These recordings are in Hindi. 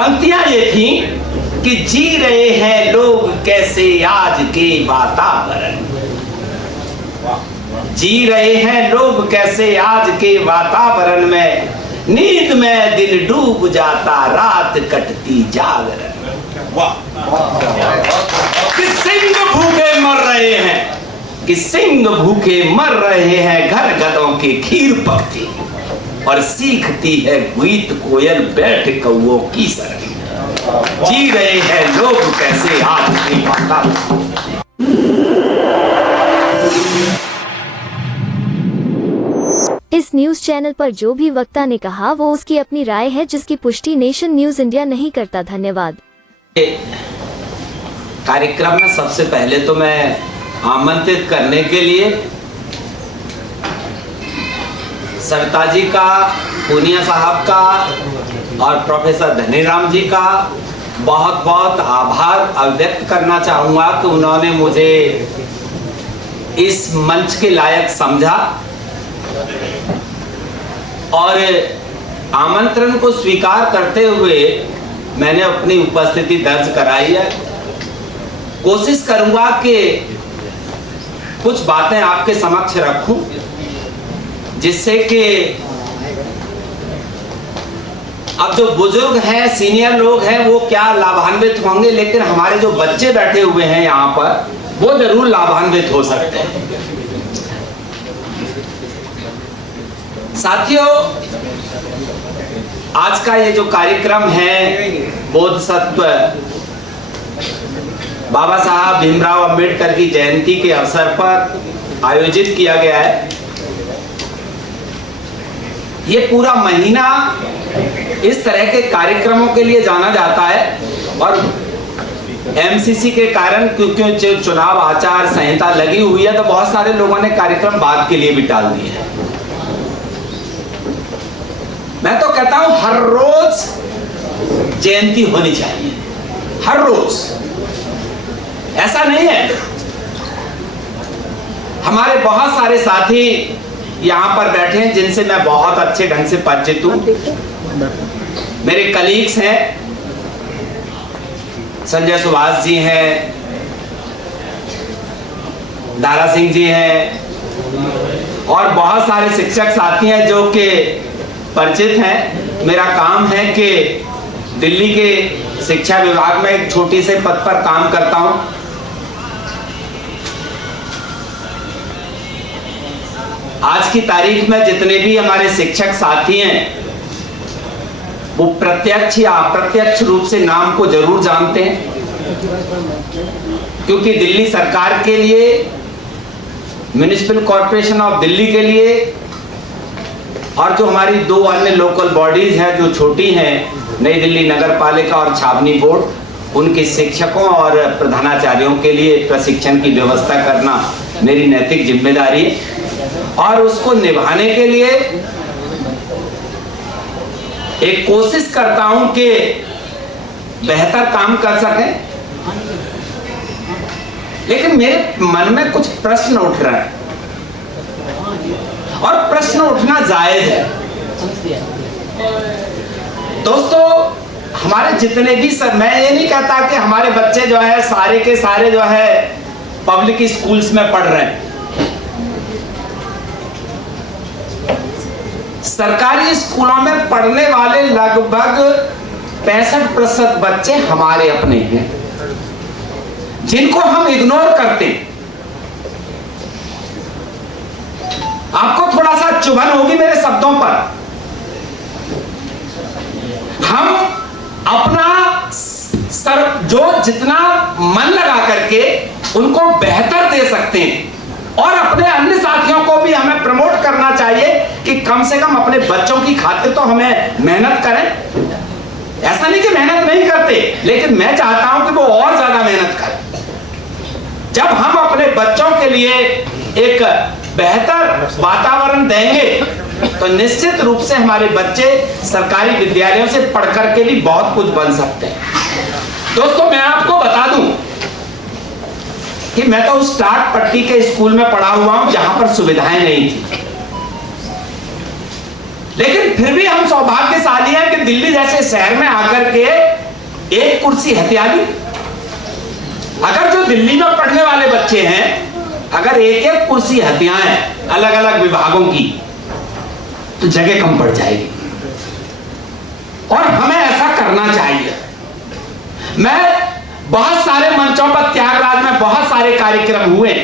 पंक्तियां ये थी कि जी रहे हैं लोग कैसे आज के वातावरण, जी रहे हैं लोग कैसे आज के वातावरण में, नींद में दिन डूब जाता रात कटती जागरण। वाह, कि सिंह भूखे मर रहे हैं, कि सिंह भूखे मर रहे हैं, घर गधों के खीर पकती और सीखती है गीत कोयल बैठ कौओं की सरगी। जी रहे हैं लोग कैसे आज के वातावरण। इस न्यूज चैनल पर जो भी वक्ता ने कहा वो उसकी अपनी राय है, जिसकी पुष्टि नेशन न्यूज इंडिया नहीं करता। धन्यवाद। कार्यक्रम में सबसे पहले तो मैं आमंत्रित करने के लिए सविता जी का, पूनिया साहब का और प्रोफेसर धनीराम जी का बहुत बहुत आभार व्यक्त करना चाहूँगा कि उन्होंने मुझे इस मंच के लायक समझा और आमंत्रण को स्वीकार करते हुए मैंने अपनी उपस्थिति दर्ज कराई है। कोशिश करूँगा कि कुछ बातें आपके समक्ष रखूं जिससे कि अब जो बुजुर्ग हैं, सीनियर लोग हैं, वो क्या लाभान्वित होंगे, लेकिन हमारे जो बच्चे बैठे हुए हैं यहाँ पर वो जरूर लाभान्वित हो सकते हैं। साथियों, आज का ये जो कार्यक्रम है बोधसत्व बाबा साहब भीमराव अंबेडकर की जयंती के अवसर पर आयोजित किया गया है। ये पूरा महीना इस तरह के कार्यक्रमों के लिए जाना जाता है और एमसीसी के कारण, क्योंकि जो चुनाव आचार संहिता लगी हुई है, तो बहुत सारे लोगों ने कार्यक्रम बाद के लिए भी टाल दिए हैं। मैं तो कहता हूं हर रोज जयंती होनी चाहिए, हर रोज। ऐसा नहीं है, हमारे बहुत सारे साथी यहाँ पर बैठे हैं जिनसे मैं बहुत अच्छे ढंग से परिचित हूँ। मेरे कलीग्स हैं, संजय सुभाष जी हैं, दारा सिंह जी हैं और बहुत सारे शिक्षक साथी हैं जो कि परिचित हैं। मेरा काम है कि दिल्ली के शिक्षा विभाग में एक छोटी से पद पर काम करता हूँ। आज की तारीख में जितने भी हमारे शिक्षक साथी हैं वो प्रत्यक्ष या अप्रत्यक्ष रूप से नाम को जरूर जानते हैं, क्योंकि दिल्ली सरकार के लिए, म्युनिसिपल कॉर्पोरेशन ऑफ दिल्ली के लिए और जो हमारी दो अन्य लोकल बॉडीज हैं जो छोटी हैं, नई दिल्ली नगर पालिका और छावनी बोर्ड, उनके शिक्षकों और प्रधानाचार्यों के लिए प्रशिक्षण की व्यवस्था करना मेरी नैतिक जिम्मेदारी है और उसको निभाने के लिए एक कोशिश करता हूं कि बेहतर काम कर सकें। लेकिन मेरे मन में कुछ प्रश्न उठ रहे हैं और प्रश्न उठना जायज है। दोस्तों, हमारे जितने भी मैं ये नहीं कहता कि हमारे बच्चे जो है सारे के सारे जो है पब्लिक स्कूल्स में पढ़ रहे हैं। सरकारी स्कूलों में पढ़ने वाले लगभग 65% बच्चे हमारे अपने हैं जिनको हम इग्नोर करते हैं। आपको थोड़ा सा चुभन होगी मेरे शब्दों पर। हम अपना जो जितना मन लगा करके उनको बेहतर दे सकते हैं और अपने अन्य साथियों को भी हमें प्रमोट करना चाहिए कि कम से कम अपने बच्चों की खातिर तो हमें मेहनत करें। ऐसा नहीं कि मेहनत नहीं करते, लेकिन मैं चाहता हूं कि वो और ज्यादा मेहनत करें। जब हम अपने बच्चों के लिए एक बेहतर वातावरण देंगे तो निश्चित रूप से हमारे बच्चे सरकारी विद्यालयों से पढ़ करके भी बहुत कुछ बन सकते हैं। दोस्तों, मैं आपको बता दूं कि मैं तो उस टाट पट्टी के स्कूल में पढ़ा हुआ हूं जहां पर सुविधाएं नहीं थी, लेकिन फिर भी हम सौभाग्यशाली हैं कि दिल्ली जैसे शहर में आकर के एक कुर्सी हथियारी। अगर जो दिल्ली में पढ़ने वाले बच्चे हैं, अगर एक एक कुर्सी हथियाएं अलग अलग विभागों की, तो जगह कम पड़ जाएगी। और हमें ऐसा करना चाहिए। मैं बहुत सारे मंचों पर, त्यागराज में बहुत सारे कार्यक्रम हुए,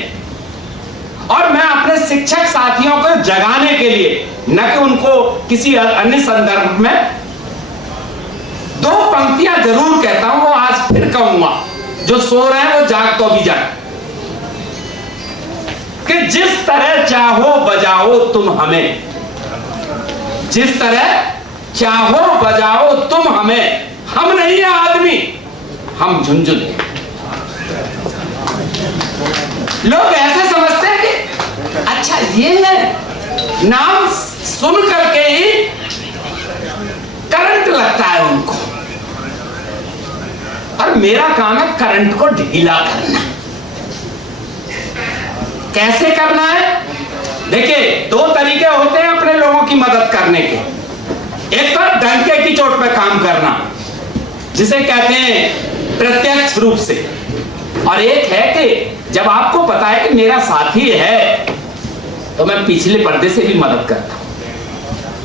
और मैं अपने शिक्षक साथियों को जगाने के लिए, न कि उनको किसी अन्य संदर्भ में, दो पंक्तियां जरूर कहता हूं, वो आज फिर कहूंगा। जो सो रहे हैं वो जाग तो भी जाग, कि जिस तरह चाहो बजाओ तुम हमें, जिस तरह चाहो बजाओ तुम हमें, हम नहीं है आदमी, हम झुनझुन। लोग ऐसे समझते हैं कि अच्छा ये है, नाम सुन करके ही करंट लगता है उनको, और मेरा काम है करंट को ढीला करना। कैसे करना है? देखिए, दो तरीके होते हैं अपने लोगों की मदद करने के। एक तो डंके की चोट पे काम करना, जिसे कहते हैं प्रत्यक्ष रूप से, और एक है कि जब आपको पता है कि मेरा साथी है, तो मैं पिछले पर्दे से भी मदद करता हूं।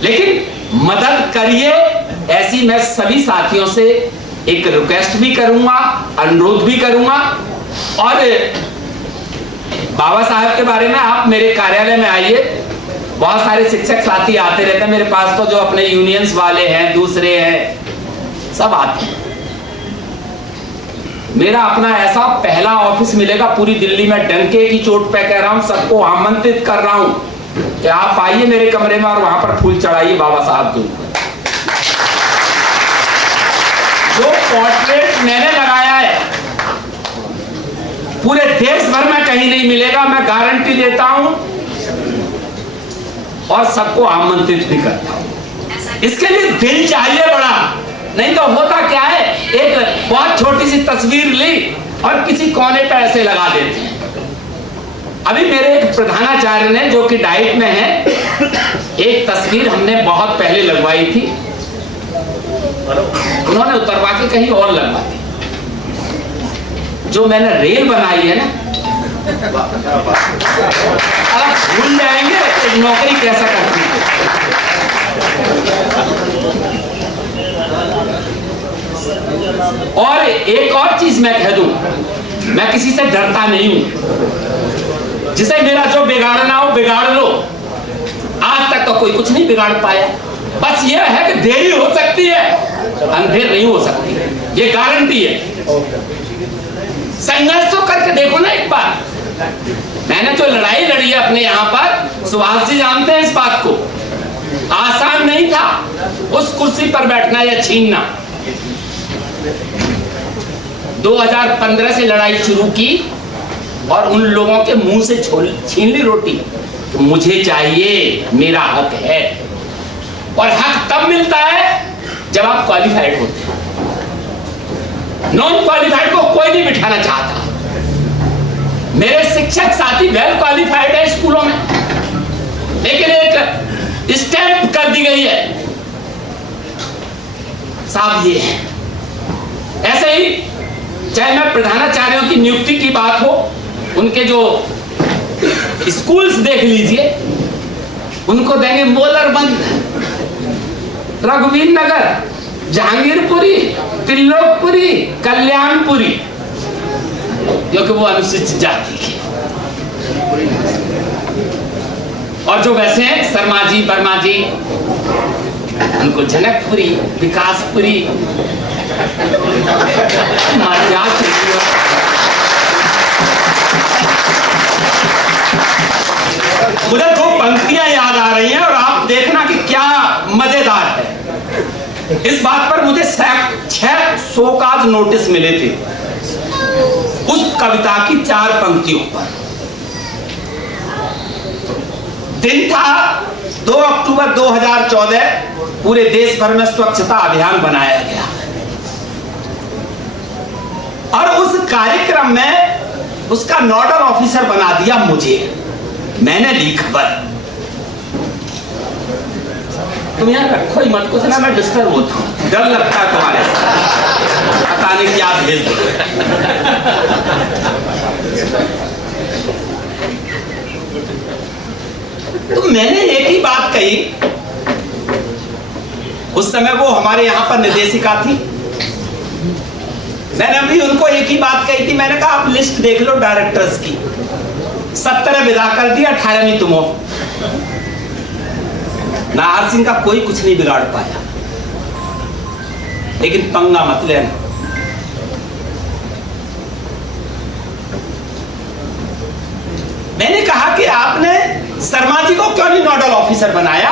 लेकिन मदद करिए, ऐसी मैं सभी साथियों से एक रिक्वेस्ट भी करूंगा, अनुरोध भी करूंगा। और बाबा साहब के बारे में आप मेरे कार्यालय में आइए, बहुत सारे शिक्षक साथी आते रहते हैं मेरे पास, तो जो अपने यूनियंस वाले हैं, दूसरे हैं, सब आते हैं। मेरा अपना ऐसा पहला ऑफिस मिलेगा पूरी दिल्ली में, डंके की चोट पे कह रहा हूं, सबको आमंत्रित कर रहा हूं कि आप आइए मेरे कमरे में और वहां पर फूल चढ़ाइए बाबा साहब के ऊपर। जो पोर्ट्रेट मैंने लगाया है पूरे देश भर में कहीं नहीं मिलेगा, मैं गारंटी देता हूं, और सबको आमंत्रित भी करता हूं। इसके लिए दिल चाहिए बड़ा, नहीं तो होता क्या है, एक बहुत छोटी सी तस्वीर ली और किसी कोने पे ऐसे लगा देते हैं। अभी मेरे एक प्रधानाचार्य ने, जो कि डाइट में है, एक तस्वीर हमने बहुत पहले लगवाई थी, उन्होंने उतरवा के कहीं और लगवा दी। जो मैंने रेल बनाई है ना, अगर भूल जाएंगे तो नौकरी कैसा करती है। और एक और चीज मैं कह दूं, मैं किसी से डरता नहीं हूं। जिसे मेरा जो बिगाड़ना हो बिगाड़ लो, आज तक तो कोई कुछ नहीं बिगाड़ पाया। बस ये है कि देरी हो सकती है, अंधेर नहीं हो सकती, ये गारंटी है। संघर्ष तो करके देखो ना एक बार। मैंने जो लड़ाई लड़ी है अपने यहाँ पर, सुभाष जी जानते हैं इस बात को, आसान नहीं था उस कुर्सी पर बैठना या छीनना। 2015 से लड़ाई शुरू की और उन लोगों के मुंह से छीन ली रोटी। तो मुझे चाहिए, मेरा हक है, और हक तब मिलता है जब आप क्वालिफाइड होते हैं। नॉन क्वालिफाइड को कोई नहीं बिठाना चाहता। मेरे शिक्षक साथी वेल क्वालिफाइड है स्कूलों में, लेकिन एक स्टैंप कर दी गई है, साहब ये है। ऐसे ही चाहे मैं प्रधानाचार्यों की नियुक्ति की बात हो, उनके जो स्कूल्स देख लीजिए, उनको देंगे मोलरबंद, रघुवीर नगर, जहांगीरपुरी, त्रिलोकपुरी, कल्याणपुरी, जो कि वो अनुसूचित जाति की, और जो वैसे हैं शर्मा जी, वर्मा जी, उनको जनकपुरी, विकासपुरी, मुझे दो पंक्तियां याद आ रही हैं और आप देखना कि क्या मजेदार है। इस बात पर मुझे 6 शोकाज नोटिस मिले थे उस कविता की 4 पंक्तियों पर। दिन था 2 अक्टूबर 2014, पूरे देश भर में स्वच्छता अभियान बनाया गया और उस कार्यक्रम में उसका नोडल ऑफिसर बना दिया मुझे। मैंने ली खबर, तुम यार रखो ही मत, कुछ ना मैं डिस्टर्ब होता हूं, डर लगता है तुम्हारे। भेज दो। तो मैंने एक ही बात कही, उस समय वो हमारे यहाँ पर निर्देशिका थी, मैंने अभी उनको एक ही बात कही थी, मैंने कहा आप लिस्ट देख लो डायरेक्टर्स की, 17 विदा कर दिया, 18वीं तुम हो। नाहर सिंह का कोई कुछ नहीं बिगाड़ पाया, लेकिन पंगा मत लेना। मैंने कहा कि आपने शर्मा जी को क्यों नहीं नोडल ऑफिसर बनाया,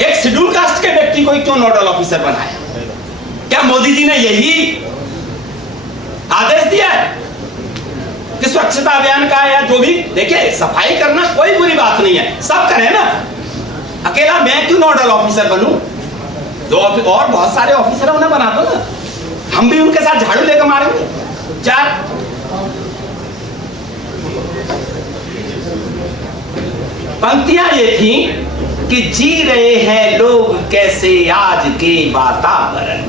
एक शेड्यूल कास्ट के व्यक्ति को क्यों नोडल ऑफिसर बनाया? क्या मोदी जी ने यही आदेश दिया है कि स्वच्छता अभियान का या जो भी, देखिए सफाई करना कोई बुरी बात नहीं है, सब करें ना, अकेला मैं क्यों नोडल ऑफिसर बनूं? जो और बहुत सारे ऑफिसर उन्हें बना दो ना, हम भी उनके साथ झाड़ू लेकर मारेंगे। 4 पंक्तियां ये थी कि जी रहे हैं लोग कैसे आज के वातावरण,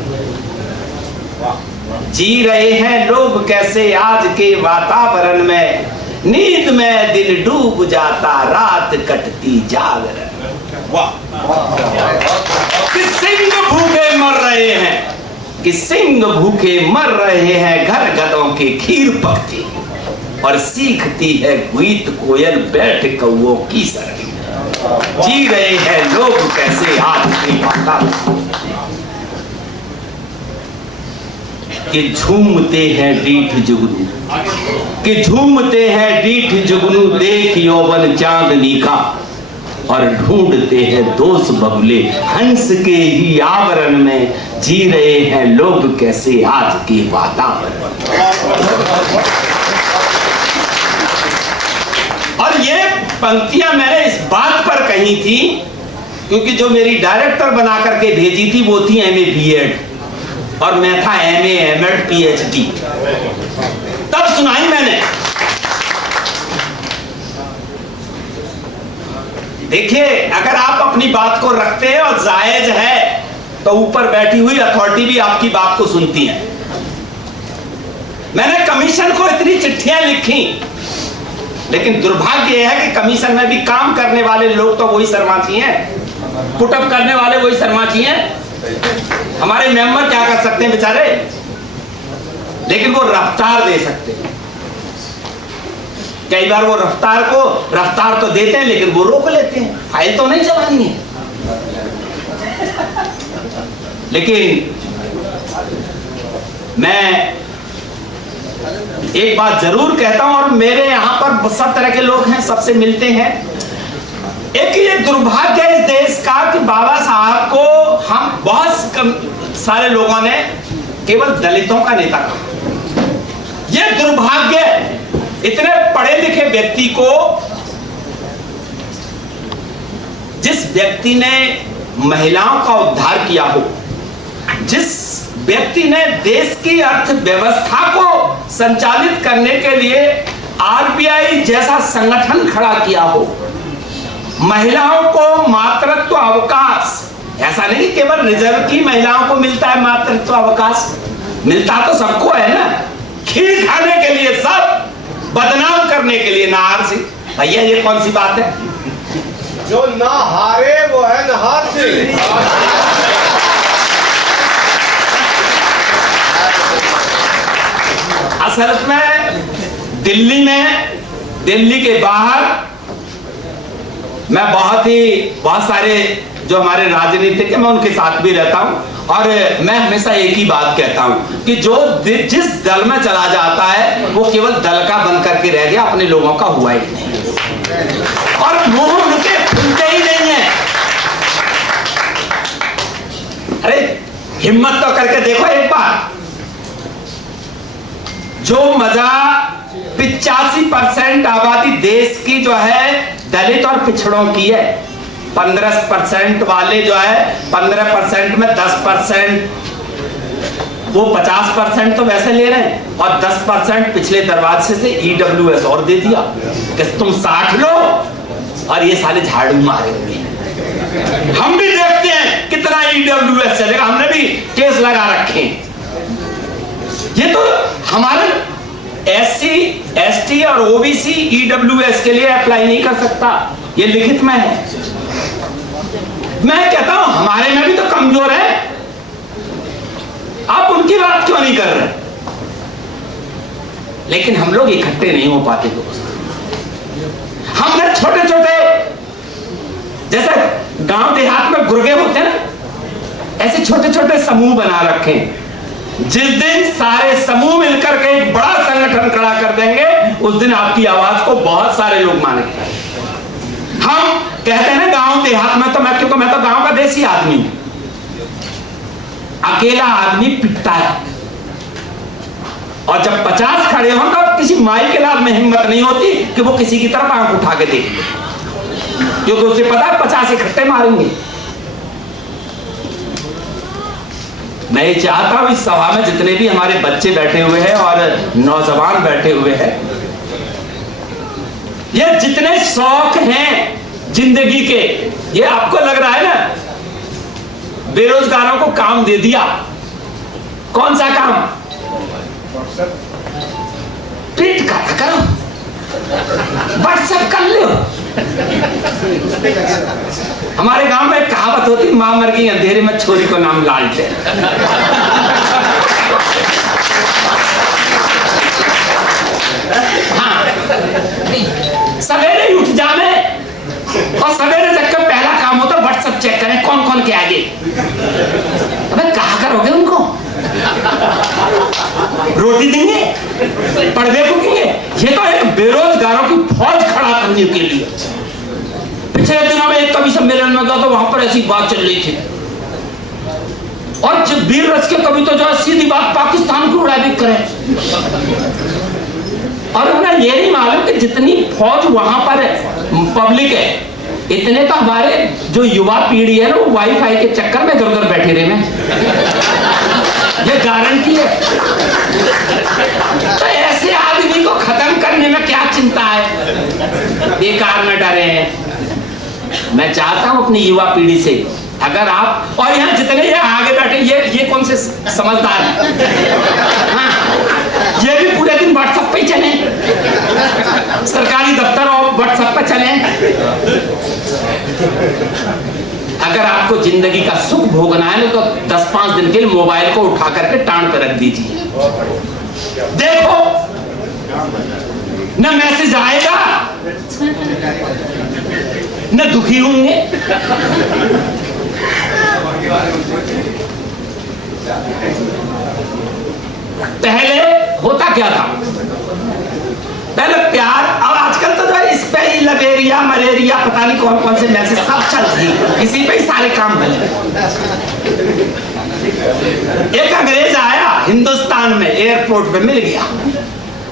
जी रहे हैं लोग कैसे आज के वातावरण में, नींद में दिन डूब जाता रात कटती जागरण। वाह, कि सिंह भूखे मर रहे हैं, कि सिंह भूखे मर रहे हैं, घर गधों के खीर पकती और सीखती है गीत कोयल बैठ कौओं की सरगी। जी रहे हैं लोग कैसे आज के वातावरण, कि झूमते हैं डीठ जुगनू, कि झूमते हैं डीठ जुगनू, देख यौवन चांदनी का, और ढूंढते हैं दोस्त बबले हंस के ही आवरण में, जी रहे हैं लोग कैसे आज के वातावरण। और ये पंक्तियां मैंने इस बात पर कही थी क्योंकि जो मेरी डायरेक्टर बना करके भेजी थी वो थी MA BEd और मैं था MA MEd PhD। तब सुनाई मैंने। देखिए, अगर आप अपनी बात को रखते हैं और जायज है तो ऊपर बैठी हुई अथॉरिटी भी आपकी बात को सुनती है। मैंने कमीशन को इतनी चिट्ठियां लिखी, लेकिन दुर्भाग्य यह है कि कमीशन में भी काम करने वाले लोग तो वही शर्मा जी हैं, पुटअप करने वाले वही शर्मा जी हैं। हमारे मेंबर क्या कर सकते हैं बेचारे, लेकिन वो रफ्तार दे सकते हैं। कई बार वो रफ्तार तो देते हैं लेकिन वो रोक लेते हैं, फाइल तो नहीं चलानी है। लेकिन मैं एक बात जरूर कहता हूं, और मेरे यहां पर सब तरह के लोग हैं, सबसे मिलते हैं। एक ये दुर्भाग्य है इस देश का कि बाबा साहब को हम बहुत सारे लोगों ने केवल दलितों का नेता कहा। ये दुर्भाग्य, इतने पढ़े लिखे व्यक्ति को, जिस व्यक्ति ने महिलाओं का उद्धार किया हो, जिस व्यक्ति ने देश की अर्थव्यवस्था को संचालित करने के लिए RBI जैसा संगठन खड़ा किया हो, महिलाओं को मातृत्व अवकाश, ऐसा नहीं केवल रिजर्व की महिलाओं को मिलता है मातृत्व अवकाश, मिलता तो सबको है ना। खीर खाने के लिए सब, बदनाम करने के लिए नाहर सिंह। भैया ये कौन सी बात है? जो ना हारे वो है नाहर सिंह। असल में दिल्ली में, दिल्ली के बाहर मैं बहुत सारे जो हमारे राजनीतिक है मैं उनके साथ भी रहता हूं, और मैं हमेशा एक ही बात कहता हूं कि जो जिस दल में चला जाता है वो केवल दल का बन करके रह गया, अपने लोगों का हुआ ही नहीं, और मुंह उनके खुलते ही नहीं है। अरे हिम्मत तो करके देखो एक बार। जो मजा 85% आबादी देश की जो है दलित और पिछड़ों की है, 15% वाले जो है 15% में 10%, वो 50% तो वैसे ले रहे हैं और 10% पिछले दरवाजे से EWS और दे दिया कि तुम 60 लो और ये साले झाड़ू मारेंगे। हम भी देखते हैं कितना EWS चलेगा, हमने भी केस लगा रखे। ये तो हमारे SC, ST और OBC, EWS के लिए अप्लाई नहीं कर सकता, ये लिखित में है। मैं कहता हूं हमारे में भी तो कमजोर है, आप उनकी बात क्यों नहीं कर रहे? लेकिन हम लोग इकट्ठे नहीं हो पाते दोस्त। हमने छोटे छोटे, जैसे गांव देहात में गुर्गे होते हैं ना, ऐसे छोटे छोटे समूह बना रखे हैं। जिस दिन सारे समूह मिलकर के एक बड़ा संगठन खड़ा कर देंगे, उस दिन आपकी आवाज को बहुत सारे लोग मानेंगे। हम कहते हैं ना गांव देहात में, तो मैं क्योंकि मैं तो गांव का देसी आदमी हूं, अकेला आदमी पिटता है, और जब 50 खड़े हों तो किसी माई के लाल में हिम्मत नहीं होती कि वो किसी की तरफ आंख उठा के देखे, क्योंकि उसे पता है 50 इकट्ठे मारेंगे। मैं ये चाहता हूं इस सभा में जितने भी हमारे बच्चे बैठे हुए हैं और नौजवान बैठे हुए हैं, ये जितने शौक हैं जिंदगी के, ये आपको लग रहा है ना बेरोजगारों को काम दे दिया। कौन सा काम? ट्वीट करो, व्हाट्सएप कर लो। हमारे गांव में एक कहावत होती, मां मर गई अंधेरे में, छोरी को नाम लालटेन। हाँ, सवेरे उठ जाने और सवेरे जग कर पहला काम होता व्हाट्सएप चेक करें कौन कौन के आगे। अबे कहा करोगे उनको? रोटी देंगे, पढ़वे पूछेंगे? ये तो एक बेरोजगारों की फौज खड़ा करने के लिए। पिछले दिनों में एक कवि सम्मेलन में गया तो वहां पर ऐसी बात चल रही थी, और जब वीर रस के कवि तो जो सीधी बात पाकिस्तान की उड़ाई करें, और उन्हें ये नहीं मालूम कि जितनी फौज वहां पर पब्लिक है, इतने तो हमारे जो युवा पीढ़ी है ना, वो वाईफाई के चक्कर में इधर उधर बैठे रहे ये गारंटी है। तो ऐसे आदमी को खत्म करने में क्या चिंता है, बेकार में डरे हैं। मैं चाहता हूं अपनी युवा पीढ़ी से, अगर आप, और यहाँ जितने ये आगे बैठे, ये कौन से समझदार हैं? हाँ, ये भी पूरे दिन व्हाट्सएप पे चले, सरकारी दफ्तर और व्हाट्सएप पे चले। अगर आपको जिंदगी का सुख भोगना है तो 10-5 दिन के लिए मोबाइल को उठा करके टांग पे रख दीजिए, देखो न मैसेज आएगा न दुखी होंगे। पहले होता क्या था, पहले प्यार, अब आजकल तो जो इस पे ही लबेरिया मलेरिया पता नहीं कौन कौन से मैसेज सब चल रहे हैं, इसी पे ही सारे काम बने। एक अंग्रेज आया हिंदुस्तान में, एयरपोर्ट पे मिल गया,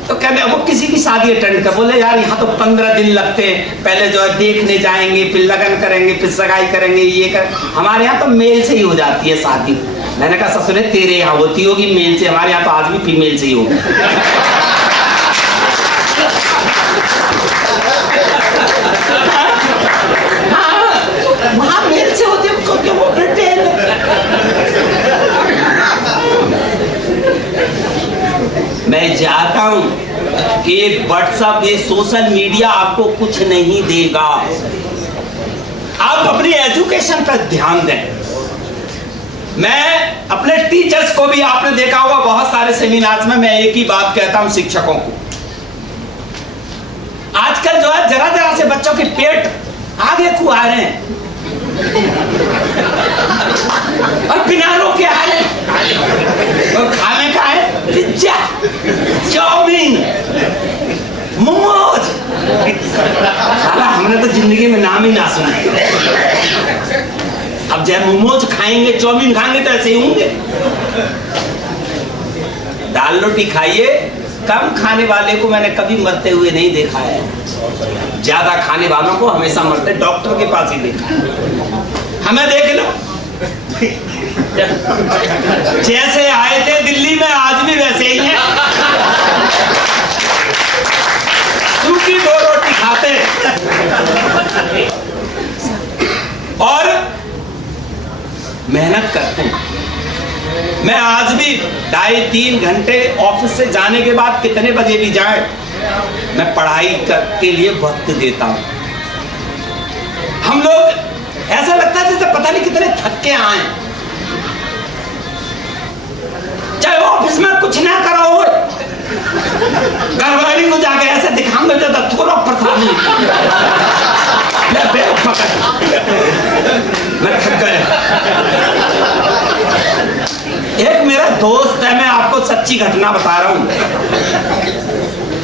तो कहने वो किसी की शादी अटेंड कर, बोले यार यहाँ तो 15 दिन लगते हैं, पहले जो है देखने जाएंगे, फिर लगन करेंगे, फिर सगाई करेंगे, ये कर, हमारे यहाँ तो मेल से ही हो जाती है शादी। मैंने कहा ससुरे तेरे यहाँ होती होगी मेल से, हमारे यहाँ तो आज भी फीमेल से ही होगी। वहां मेल से होती है क्योंकि वो ब्रिटेन। मैं चाहता हूं कि व्हाट्सएप, ये सोशल मीडिया आपको कुछ नहीं देगा। आप अपनी एजुकेशन पर ध्यान दें। मैं अपने टीचर्स को भी, आपने देखा होगा बहुत सारे सेमिनार्स में मैं एक ही बात कहता हूं शिक्षकों को, आजकल जो है जरा जरा से बच्चों के पेट आगे को आ रहे हैं और बिना रोके आ रहे हैं, और खाने का है पिज्जा, चाउमीन, मोमोज। साला हमने तो जिंदगी में नाम ही ना सुना। अब जब मोमोज खाएंगे, चाउमीन खाएंगे तो ऐसे ही होंगे। दाल रोटी खाइए, कम खाने वाले को मैंने कभी मरते हुए नहीं देखा है, ज्यादा खाने वालों को हमेशा मरते डॉक्टर के पास ही देखा है। हमें देख लो, जैसे आए थे दिल्ली में आज भी वैसे ही हैं, सूखी 2 रोटी खाते और मेहनत करते हैं। मैं आज भी 2.5-3 घंटे ऑफिस से जाने के बाद कितने बजे भी जाए, मैं पढ़ाई के लिए वक्त देता हूं। हम लोग ऐसा लगता है जैसे पता नहीं कितने थक के आए, चाहे ऑफिस में कुछ ना करो, घरवाली को जाके ऐसे दिखाऊंगा जैसे थोड़ा प्रधान मैं थक गया। एक मेरा दोस्त है, मैं आपको सच्ची घटना बता रहा हूं।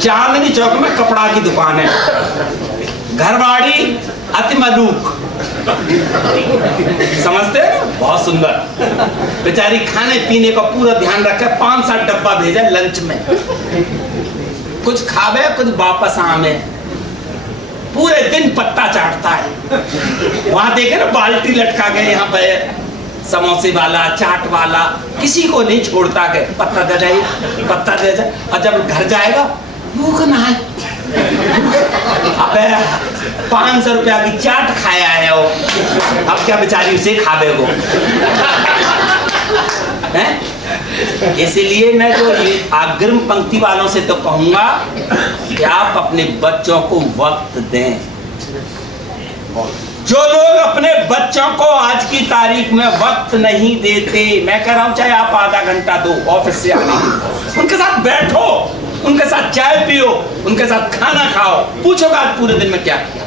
चांदनी चौक में कपड़ा की दुकान है, घरवाड़ी अति मलूक, समझते हैं, बहुत सुंदर बेचारी, खाने पीने का पूरा ध्यान रखे, 5-7 डब्बा भेजा लंच में, कुछ खावे कुछ वापस आवे, पूरे दिन पत्ता चाटता है। वहां देखे ना बाल्टी लटका के, यहाँ पे समोसे वाला, चाट वाला, किसी को नहीं छोड़ता के पत्ता दे जाए, पत्ता दे जाए। और जब घर जाएगा भूख ना है, अबे 500 रुपया की चाट खाया है वो, अब क्या बेचारी उसे खावे वो हैं? इसीलिए मैं जो अग्रिम पंक्ति वालों से तो कहूंगा कि आप अपने बच्चों को वक्त दें। जो लोग अपने बच्चों को आज की तारीख में वक्त नहीं देते, मैं कह रहा हूं चाहे आप आधा घंटा दो ऑफिस से आने, उनके साथ बैठो, उनके साथ चाय पियो, उनके साथ खाना खाओ, पूछो आज पूरे दिन में क्या किया।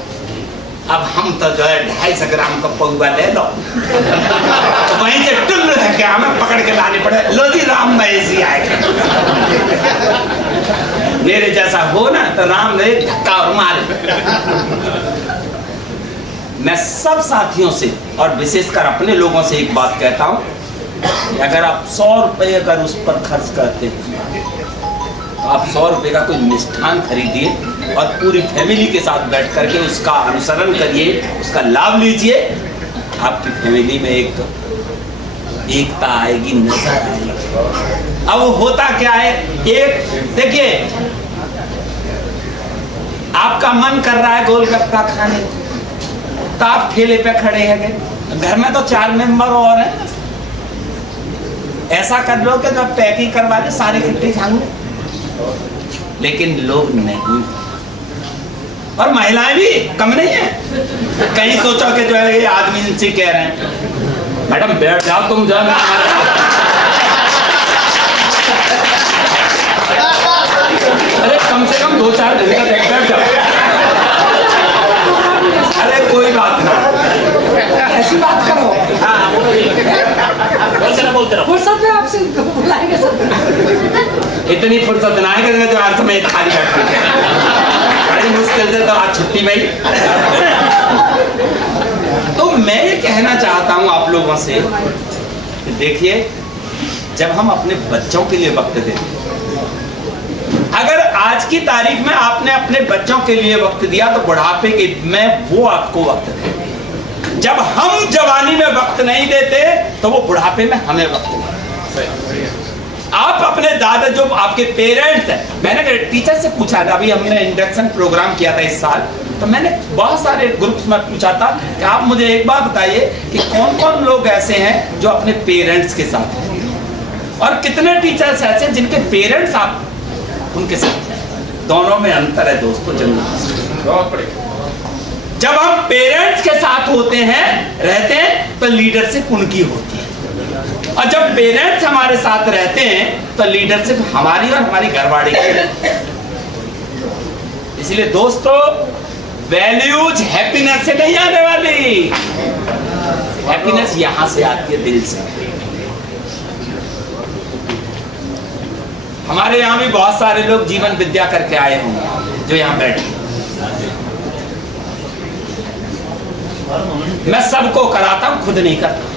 अब हम तो जो है 250 ग्राम का पौवा ले लो, तो वहीं से टुल्लू है क्या, हमें पकड़ के लाने पड़े, लो जी राम महेश आएगा। मेरे जैसा हो ना तो राम ने धक्का और मारे। मैं सब साथियों से और विशेषकर अपने लोगों से एक बात कहता हूं कि अगर आप 100 रुपये अगर उस पर खर्च करते हैं, तो आप 100 रुपये का कोई मिष्ठान खरीदिए और पूरी फैमिली के साथ बैठ करके उसका अनुसरण करिए, उसका लाभ लीजिए, आपकी फैमिली में एक एकता आएगी, नजर आएगी। अब वो होता क्या है, एक देखिए आपका मन कर रहा है गोलगप्पा खाने, तो आप ठेले पे खड़े हैं, घर में तो 4 मेंबर और हैं, ऐसा कर लो कि जब पैकिंग करवा ले सारे इकट्ठे खाएंगे, लेकिन लोग नहीं, और महिलाएं भी कम नहीं है। कहीं सोचो कि जो है ये आदमी इनसे कह रहे हैं मैडम बैठ जाओ तुम, जो अरे कम से कम 2-4 दिन तक बैठ जाओ, अरे कोई बात ना, ऐसी बात करो, हाँ बोलते रहो, फुर्सत में आपसे बुलाएंगे सब। इतनी फुर्सत ना है कि जो हर समय खाली बैठते हैं, बड़ी मुश्किल से तो आज छुट्टी में। तो मैं ये कहना चाहता हूं आप लोगों से कि देखिए, जब हम अपने बच्चों के लिए वक्त देते, अगर आज की तारीख में आपने अपने बच्चों के लिए वक्त दिया तो बुढ़ापे के में वो आपको वक्त दे। जब हम जवानी में वक्त नहीं देते तो वो बुढ़ापे में हमें वक्त देते। आप अपने दादा, जो आपके पेरेंट्स हैं, मैंने टीचर से पूछा था, अभी हमने इंडक्शन प्रोग्राम किया था इस साल, तो मैंने बहुत सारे ग्रुप्स में पूछा था कि आप मुझे एक बात बताइए कि कौन कौन लोग ऐसे हैं जो अपने पेरेंट्स के साथ हैं, और कितने टीचर्स ऐसे जिनके पेरेंट्स आप उनके साथ हैं। दोनों में अंतर है दोस्तों, जरूर। जब हम पेरेंट्स के साथ होते हैं, रहते हैं, तो लीडरशिप उनकी होती है, और जब पेरेंट्स हमारे साथ रहते हैं तो लीडरशिप हमारी और हमारी घरवाड़ी की। इसलिए दोस्तों, वैल्यूज हैप्पीनेस से नहीं आने वाली, हैप्पीनेस यहां से आती है, दिल से। हमारे यहाँ भी बहुत सारे लोग जीवन विद्या करके आए होंगे जो यहाँ बैठे, मैं सबको कराता हूं, खुद नहीं करता।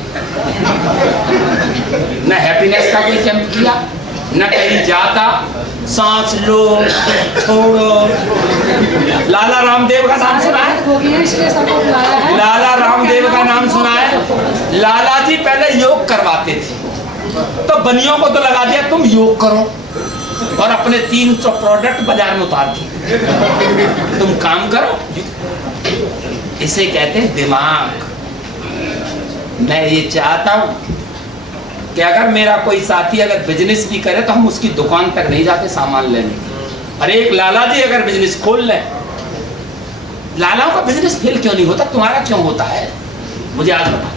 न हैप्पीनेस का कोई कैंप किया, न कहीं जाता, सांस लो छोड़ो। लाला रामदेव का नाम सुना है? लाला रामदेव का नाम सुना है? लाला जी पहले योग करवाते थे, तो बनियों को तो लगा दिया तुम योग करो, और अपने 300 प्रोडक्ट बाजार में उतार दिए, तुम काम करो। इसे कहते हैं दिमाग। मैं ये चाहता हूं कि अगर मेरा कोई साथी अगर बिजनेस भी करे तो हम उसकी दुकान तक नहीं जाते सामान लेने। अरे एक लाला जी अगर बिजनेस खोल लें, लालाओं का बिजनेस फेल क्यों नहीं होता, तुम्हारा क्यों होता है? मुझे आज बता।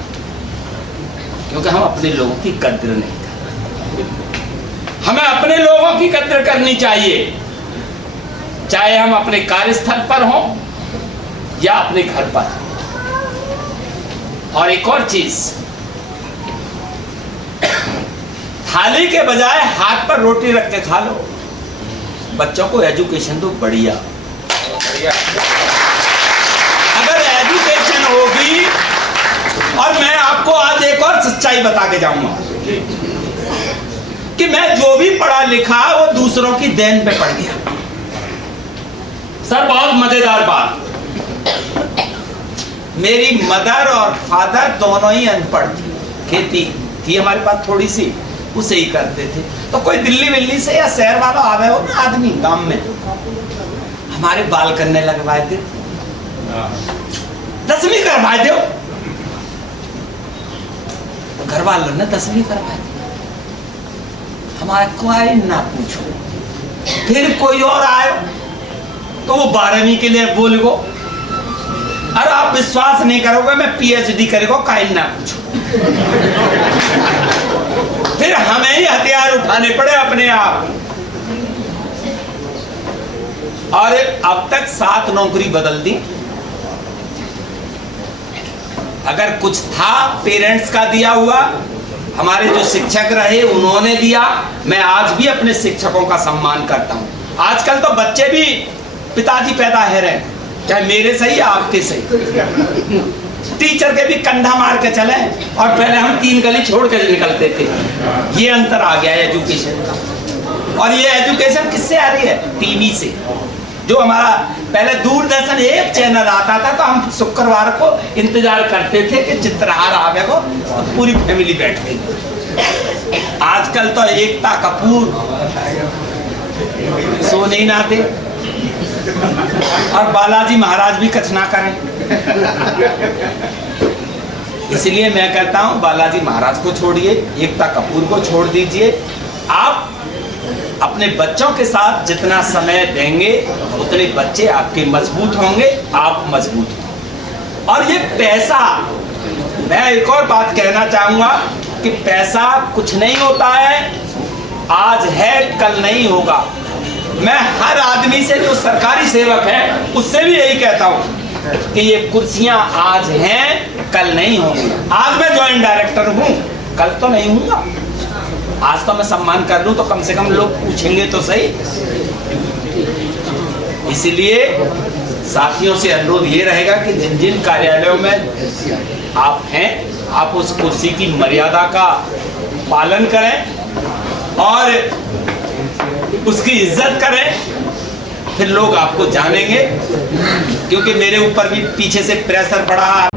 क्योंकि हम अपने लोगों की कद्र नहीं करते। हमें अपने लोगों की कद्र करनी चाहिए, चाहे हम अपने कार्यस्थल पर हों या अपने घर पर। और एक और चीज, थाली के बजाय हाथ पर रोटी रख के खा लो। बच्चों को एजुकेशन दो बढ़िया। अगर एजुकेशन होगी, और मैं आपको आज एक और सच्चाई बता के जाऊंगा कि मैं जो भी पढ़ा लिखा वो दूसरों की देन पे पड़ गया। सर बहुत मजेदार बात, मेरी मदर और फादर दोनों ही अनपढ़ थे, खेती थी हमारे पास थोड़ी सी, उसे ही करते थे। तो कोई दिल्ली विल्ली से या शहर वाला आ गए हो ना आदमी गांव में, हमारे बाल करने लगवाए थे, 10वीं करवाए दो। घर वालों ने 10वीं करवाई, हमारा कोई ना पूछो। फिर कोई और आए तो वो 12वीं के लिए बोल गो। अरे आप विश्वास नहीं करोगे, मैं पीएचडी करेगा काइन ना पूछो। फिर हमें ही हथियार उठाने पड़े अपने आप। और अब तक 7 नौकरी बदल दी। अगर कुछ था पेरेंट्स का दिया हुआ, हमारे जो शिक्षक रहे उन्होंने दिया। मैं आज भी अपने शिक्षकों का सम्मान करता हूं। आजकल तो बच्चे भी पिताजी पैदा है रहे, चाहे मेरे सही या आपके सही। टीचर के भी कंधा मार के चले, और पहले हम 3 गली छोड़ के निकलते थे। ये अंतर आ गया है एजुकेशन का। और ये एजुकेशन किससे आ रही है? टीवी से। जो हमारा पहले दूरदर्शन एक चैनल आता था तो हम शुक्रवार को इंतजार करते थे कि चित्रहार आवे को, तो पूरी फैमिली बैठ गई। आजकल तो एकता कपूर, सो नहीं नाते, और बालाजी महाराज भी कछ ना करें। इसलिए मैं कहता हूं बालाजी महाराज को छोड़िए, एकता कपूर को छोड़ दीजिए। आप अपने बच्चों के साथ जितना समय देंगे उतने बच्चे आपके मजबूत होंगे, आप मजबूत होंगे। और ये पैसा, मैं एक और बात कहना चाहूंगा कि पैसा कुछ नहीं होता है, आज है कल नहीं होगा। मैं हर आदमी से जो सरकारी सेवक है उससे भी यही कहता हूं कि ये कुर्सियां आज हैं कल नहीं होंगी। आज मैं जॉइंट डायरेक्टर हूं, कल तो नहीं हूंगा। आज तो मैं सम्मान कर लूं तो कम से कम लोग पूछेंगे तो सही। इसलिए साथियों से अनुरोध ये रहेगा कि जिन जिन कार्यालयों में आप हैं, आप उस कुर्सी की मर्यादा का पालन करें और उसकी इज्जत करें, फिर लोग आपको जानेंगे। क्योंकि मेरे ऊपर भी पीछे से प्रेशर पड़ा,